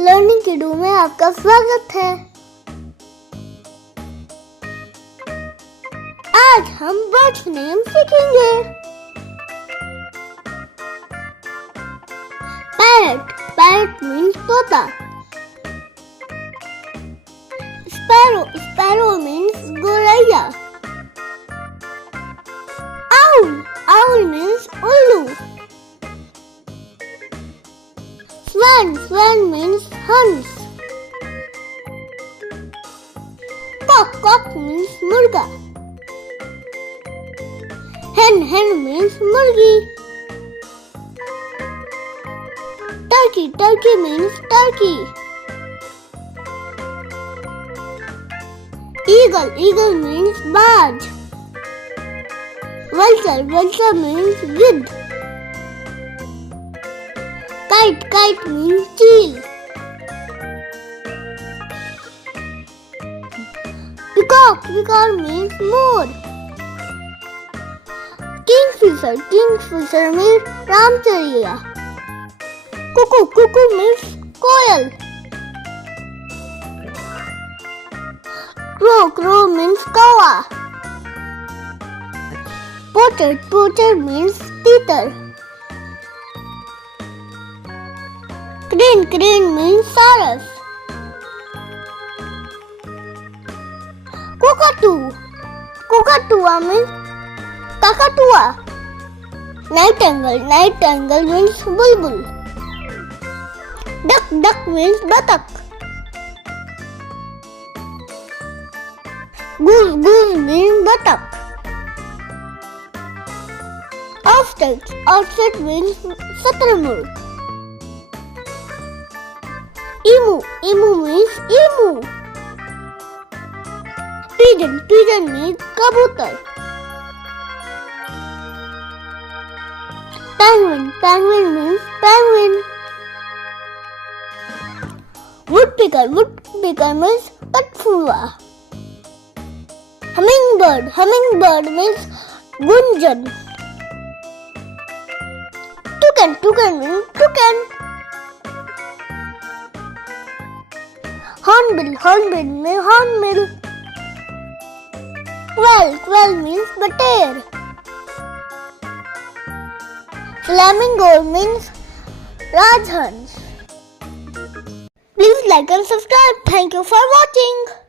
Learning किडू में आपका स्वागत है। आज हम बर्ड्स नेम सीखेंगे। पैरट, पैरट मीन्स तोता। स्पैरो, स्पैरो मीन्स गोरैया। आउल, आउल मीन्स उल्लू। Swan, swan means hens. Cock, cock means murga. Hen, hen means murgi. Turkey, turkey means turkey. Eagle, eagle means barge. Vulture, vulture means gid. Kite, kite means teal. Peacock, peacock means more. Kingfisher, kingfisher means ramchariya. Cuckoo, cuckoo means koel. Crow, crow means kawa. Potter, potter means teeter. Crane, crane means saurus. Cockatoo, cockatoo means kakatua. Nightingale, nightingale means bulbul. Duck, duck means buttock. Goose, goose means buttock. Ostrich, ostrich means satarmurg. Emu, emu means emu. Pigeon, pigeon means kabutar. Penguin, penguin means penguin. Woodpecker, woodpecker means patfuwa. Hummingbird, hummingbird means gunjan. Toucan, toucan means toucan. Hornbill, hornbill means hornbill. Quail, quail means bater. Flamingo means rajhans. Please like and subscribe. Thank you for watching.